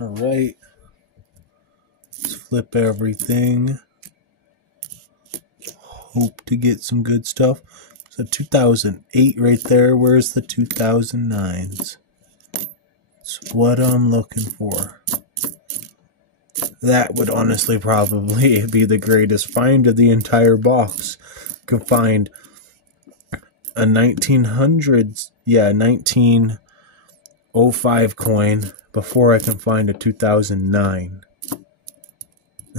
Alright, let's flip everything. Hope to get some good stuff. So 2008 right there. Where's the 2009s? That's what I'm looking for. That would honestly probably be the greatest find of the entire box. You can find a 1900s, yeah, 1905 coin before I can find a 2009.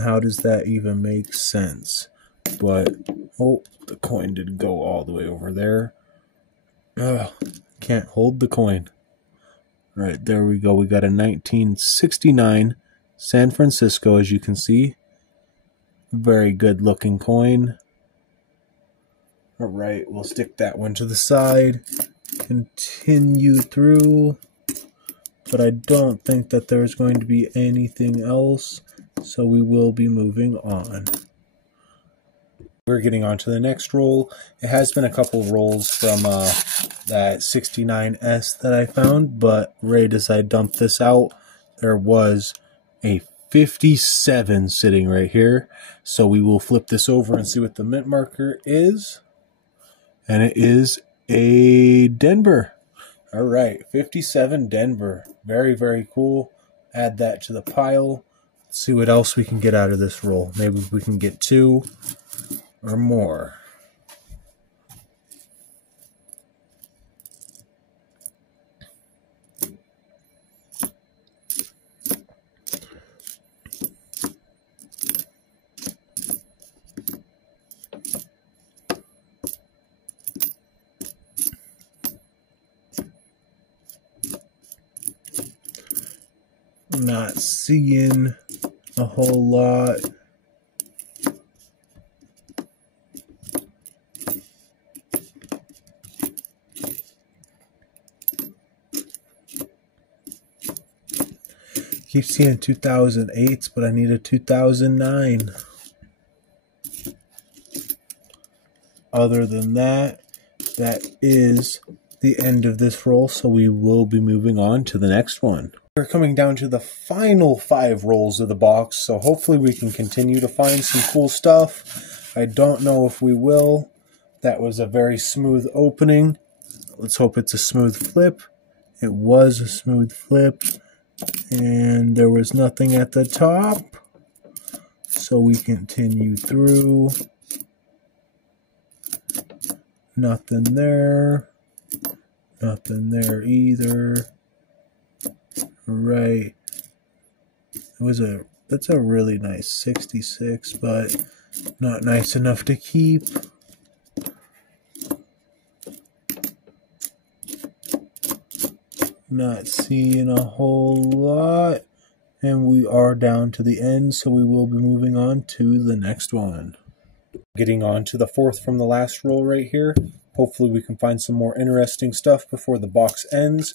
How does that even make sense? But, oh, the coin did go all the way over there. Ugh, can't hold the coin. Right, there we go. We got a 1969 San Francisco, as you can see. Very good looking coin. Alright, we'll stick that one to the side. Continue through. But I don't think that there's going to be anything else, so we will be moving on. We're getting on to the next roll. It has been a couple rolls from that 69S that I found, but right as I dumped this out, there was a 57 sitting right here. So we will flip this over and see what the mint marker is. And it is a Denver. All right, 57 Denver. Very, very cool. Add that to the pile. Let's see what else we can get out of this roll. Maybe we can get 2 or more. Not seeing a whole lot. Keep seeing 2008s, but I need a 2009. Other than that, that is the end of this roll, so we will be moving on to the next one. We're coming down to the final 5 rolls of the box, so hopefully we can continue to find some cool stuff. I don't know if we will. That was a very smooth opening. Let's hope it's a smooth flip. It was a smooth flip, and there was nothing at the top, so we continue through. Nothing there. Nothing there either. Right. That's a really nice 66, but not nice enough to keep. Not seeing a whole lot. And we are down to the end, so we will be moving on to the next one. Getting on to the 4th from the last roll right here. Hopefully we can find some more interesting stuff before the box ends.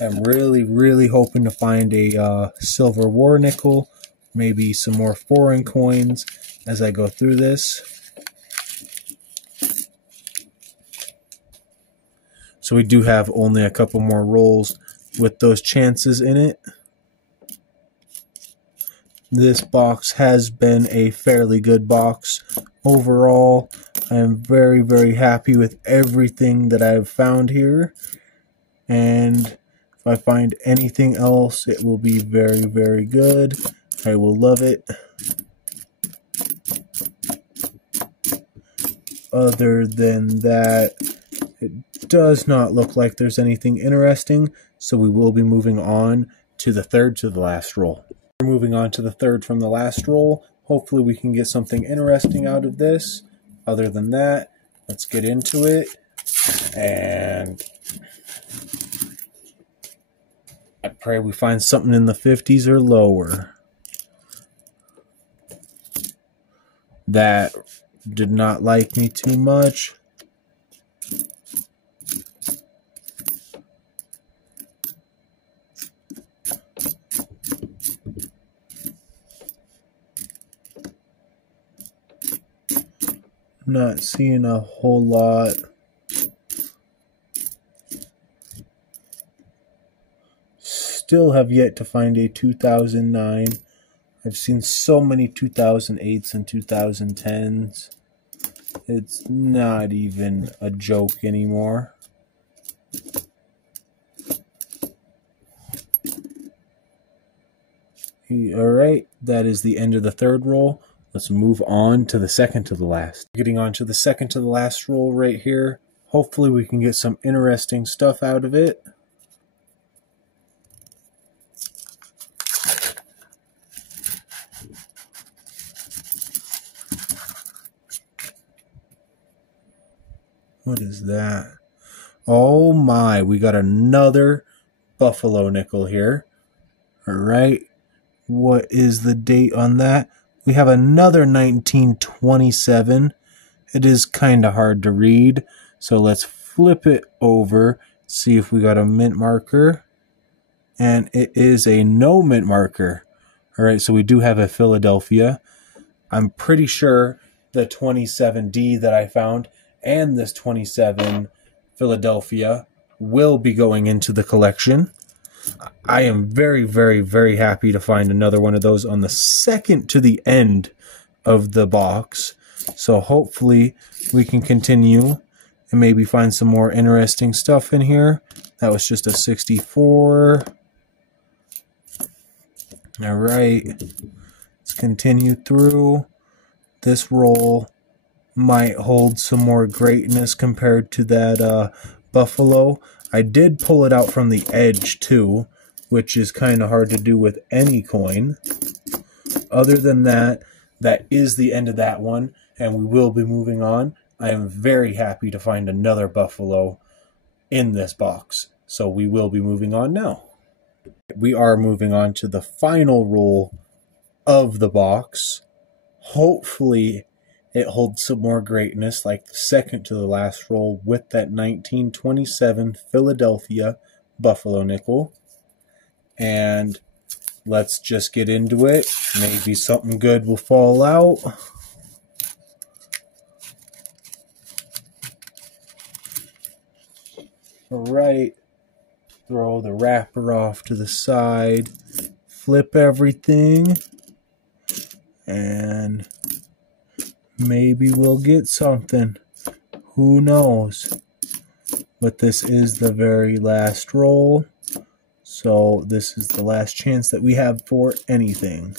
I'm really, really hoping to find a silver war nickel, maybe some more foreign coins as I go through this. So we do have only a couple more rolls with those chances in it. This box has been a fairly good box overall. I am very, very happy with everything that I've found here. And if I find anything else, it will be very, very good. I will love it. Other than that, it does not look like there's anything interesting. So we will be moving on to the 3rd to the last roll. We're moving on to the 3rd from the last roll. Hopefully we can get something interesting out of this. Other than that, let's get into it. And I pray we find something in the 50s or lower. That did not like me too much. Not seeing a whole lot. Still have yet to find a 2009. I've seen so many 2008s and 2010s. It's not even a joke anymore. Alright, that is the end of the third roll. Let's move on to the second to the last. Getting on to the second to the last roll right here. Hopefully we can get some interesting stuff out of it. What is that? Oh my, we got another Buffalo nickel here. Alright, what is the date on that? We have another 1927. It is kind of hard to read, so let's flip it over, see if we got a mint marker. And it is a no mint marker. Alright, so we do have a Philadelphia. I'm pretty sure the 27D that I found and this 27 Philadelphia will be going into the collection. I am very, very, very happy to find another one of those on the second to the end of the box. So hopefully we can continue and maybe find some more interesting stuff in here. That was just a 64. All right, let's continue through. This roll might hold some more greatness compared to that Buffalo. I did pull it out from the edge too, which is kind of hard to do with any coin. Other than that, that is the end of that one, and we will be moving on. I am very happy to find another Buffalo in this box, so we will be moving on now. We are moving on to the final roll of the box. Hopefully it holds some more greatness like the second to the last roll with that 1927 Philadelphia Buffalo nickel. And let's just get into it. Maybe something good will fall out. Alright, throw the wrapper off to the side, flip everything, and maybe we'll get something. Who knows? But this is the very last roll, so this is the last chance that we have for anything.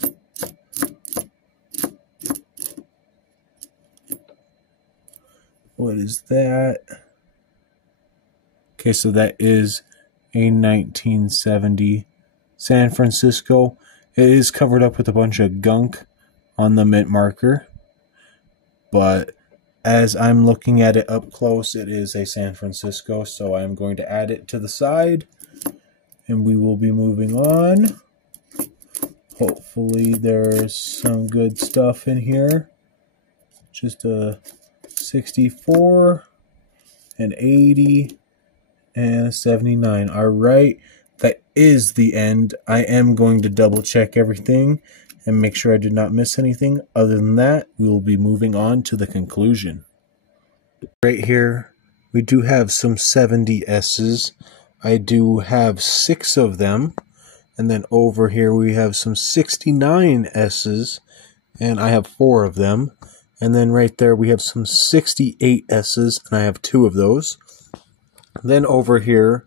What is that? Okay, so that is a 1970 San Francisco. It is covered up with a bunch of gunk on the mint marker, but as I'm looking at it up close, it is a San Francisco, so I'm going to add it to the side, and we will be moving on. Hopefully there's some good stuff in here. Just a 64, an 80, and a 79. Alright, that is the end. I am going to double check everything and make sure I did not miss anything. Other than that, we will be moving on to the conclusion. Right here, we do have some 70S's. I do have 6 of them. And then over here we have some 69S's, and I have 4 of them. And then right there we have some 68S's, and I have 2 of those. Then over here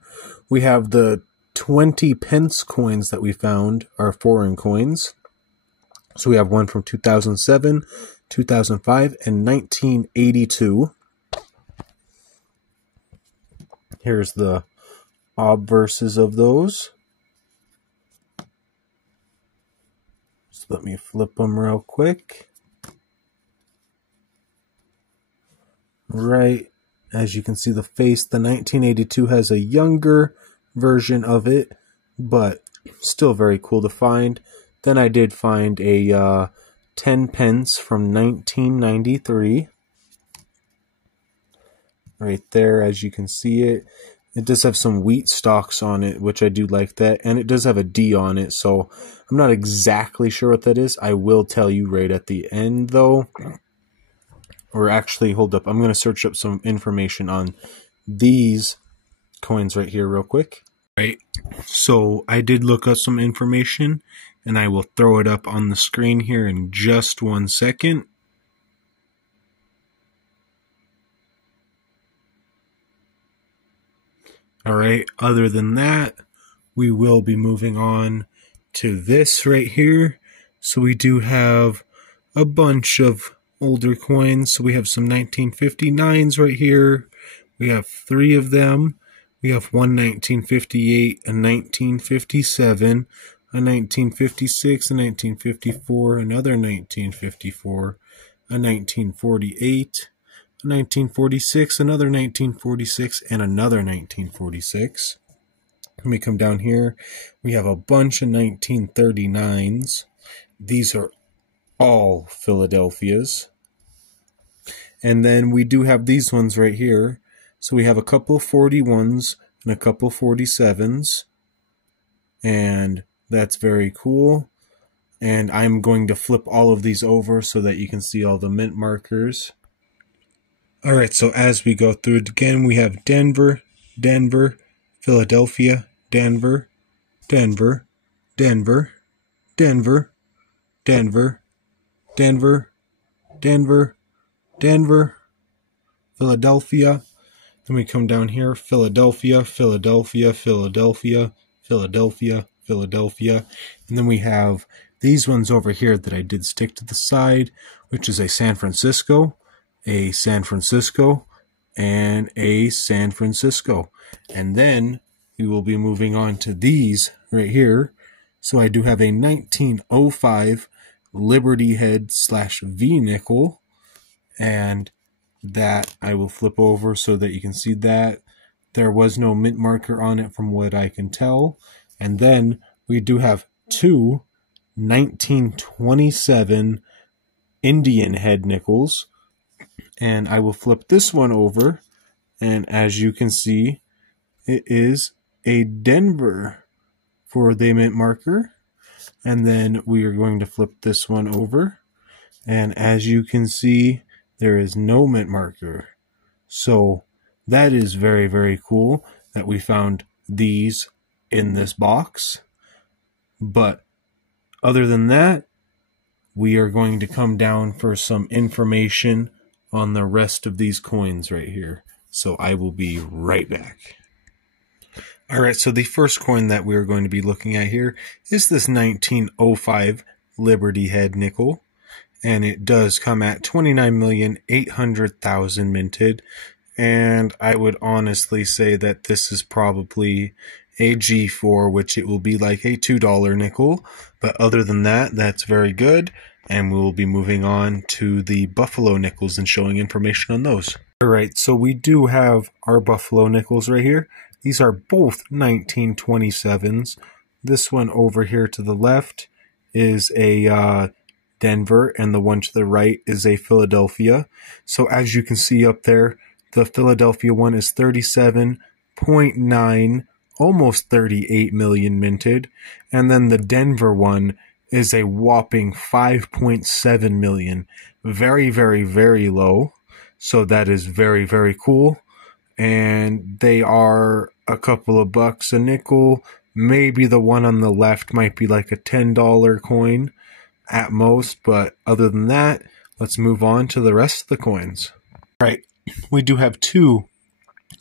we have the 20 pence coins that we found are foreign coins. So we have one from 2007, 2005, and 1982. Here's the obverses of those. So let me flip them real quick. right, as you can see the face, the 1982 has a younger version of it, but still very cool to find. Then I did find a 10 pence from 1993. Right there, as you can see it. It does have some wheat stalks on it, which I do like that. And it does have a D on it, so I'm not exactly sure what that is. I will tell you right at the end, though. Or actually, hold up. I'm going to search up some information on these coins right here real quick. Right. So I did look up some information, and I will throw it up on the screen here in just 1 second. All right, other than that, we will be moving on to this right here. So we do have a bunch of older coins. So we have some 1959s right here. We have 3 of them. We have one 1958, a 1957, a 1956, a 1954, another 1954, a 1948, 1946, another 1946, and another 1946. Let me come down here. We have a bunch of 1939s. These are all Philadelphias. And then we do have these ones right here. So we have a couple 41s and a couple 47s. And that's very cool. And I'm going to flip all of these over so that you can see all the mint markers. Alright, so as we go through it again, we have Denver, Denver, Philadelphia, Denver, Denver, Denver, Denver, Denver, Denver, Denver, Denver, Philadelphia. Then we come down here, Philadelphia, Philadelphia, Philadelphia, Philadelphia, Philadelphia. And then we have these ones over here that I did stick to the side, which is a San Francisco, a San Francisco, and a San Francisco. And then we will be moving on to these right here. So I do have a 1905 Liberty Head / V nickel, and that I will flip over so that you can see that. There was no mint marker on it from what I can tell. And then we do have 2 1927 Indian head nickels. And I will flip this one over, and as you can see, it is a Denver for the mint marker. And then we are going to flip this one over, and as you can see, there is no mint marker. So that is very, very cool that we found these in this box. But other than that, we are going to come down for some information on the rest of these coins right here. So I will be right back. Alright, so the first coin that we are going to be looking at here is this 1905 Liberty Head nickel. And it does come at 29,800,000 minted. And I would honestly say that this is probably a G4, which it will be like a $2 nickel. But other than that, that's very good. And we will be moving on to the Buffalo nickels and showing information on those. Alright, so we do have our Buffalo nickels right here. These are both 1927s. This one over here to the left is a Denver, and the one to the right is a Philadelphia. So as you can see up there, the Philadelphia one is 37.9, almost 38 million minted. And then the Denver one is a whopping 5.7 million. Very, very, very low. So that is very, very cool. And they are a couple of bucks a nickel. Maybe the one on the left might be like a $10 coin at most. But other than that, let's move on to the rest of the coins. All right, we do have 2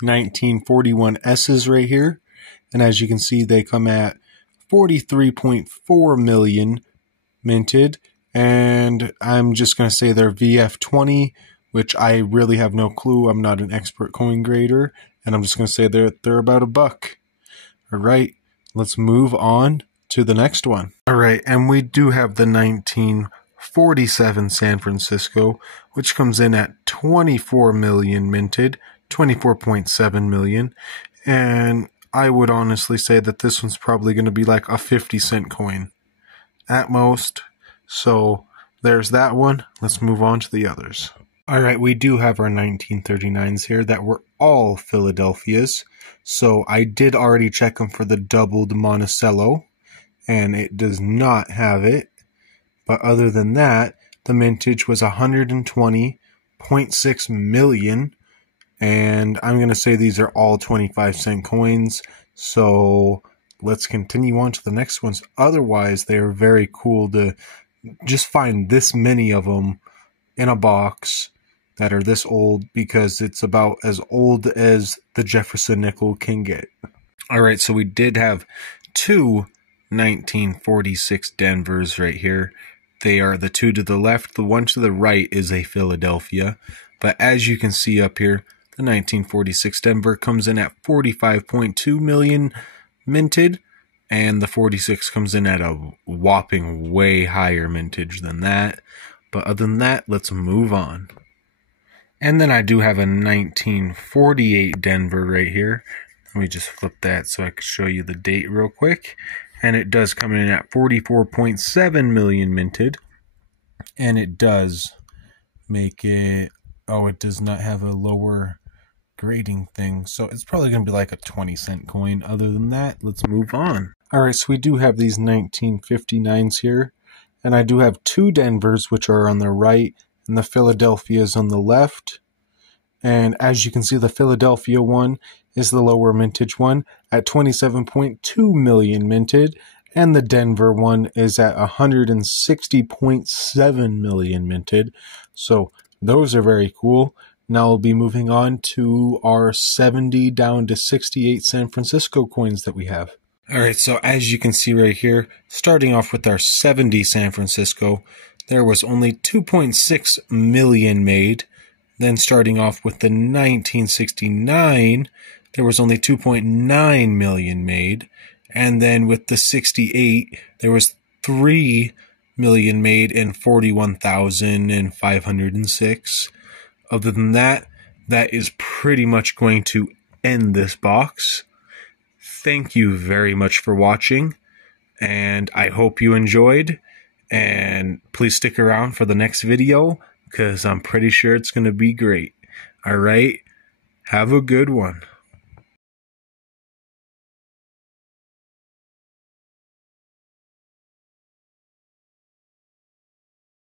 1941 S's right here. And as you can see, they come at 43.4 million minted, and I'm just going to say they're VF20, which I really have no clue. I'm not an expert coin grader, and I'm just going to say they're about $1. All right, let's move on to the next one. All right, and we do have the 19 47 San Francisco, which comes in at 24 million minted, 24.7 million. And I would honestly say that this one's probably going to be like a 50-cent coin at most. So there's that one. Let's move on to the others. All right, we do have our 1939s here that were all Philadelphia's. So I did already check them for the doubled Monticello, and it does not have it. But other than that, the mintage was 120.6 million. And I'm going to say these are all 25-cent coins. So let's continue on to the next ones. Otherwise, they are very cool to just find this many of them in a box that are this old, because it's about as old as the Jefferson nickel can get. All right, so we did have two 1946 Denvers right here. They are the two to the left. The one to the right is a Philadelphia. But as you can see up here, the 1946 Denver comes in at 45.2 million minted, and the 46 comes in at a whopping way higher mintage than that. But other than that, let's move on. And then I do have a 1948 Denver right here. Let me just flip that so I can show you the date real quick. And it does come in at 44.7 million minted. And it does make it... Oh, it does not have a lower grading thing. So it's probably going to be like a 20-cent coin. Other than that, let's move on. Alright, so we do have these 1959s here. And I do have two Denvers, which are on the right, and the Philadelphia is on the left. And as you can see, the Philadelphia one is the lower mintage one at 27.2 million minted, and the Denver one is at 160.7 million minted. So those are very cool. Now we'll be moving on to our 70 down to 68 San Francisco coins that we have. Alright, so as you can see right here, starting off with our 70 San Francisco, there was only 2.6 million made. Then starting off with the 1969, there was only 2.9 million made. And then with the 68, there was 3 million made and 41,506. Other than that, that is pretty much going to end this box. Thank you very much for watching, and I hope you enjoyed. And please stick around for the next video, because I'm pretty sure it's going to be great. All right, have a good one.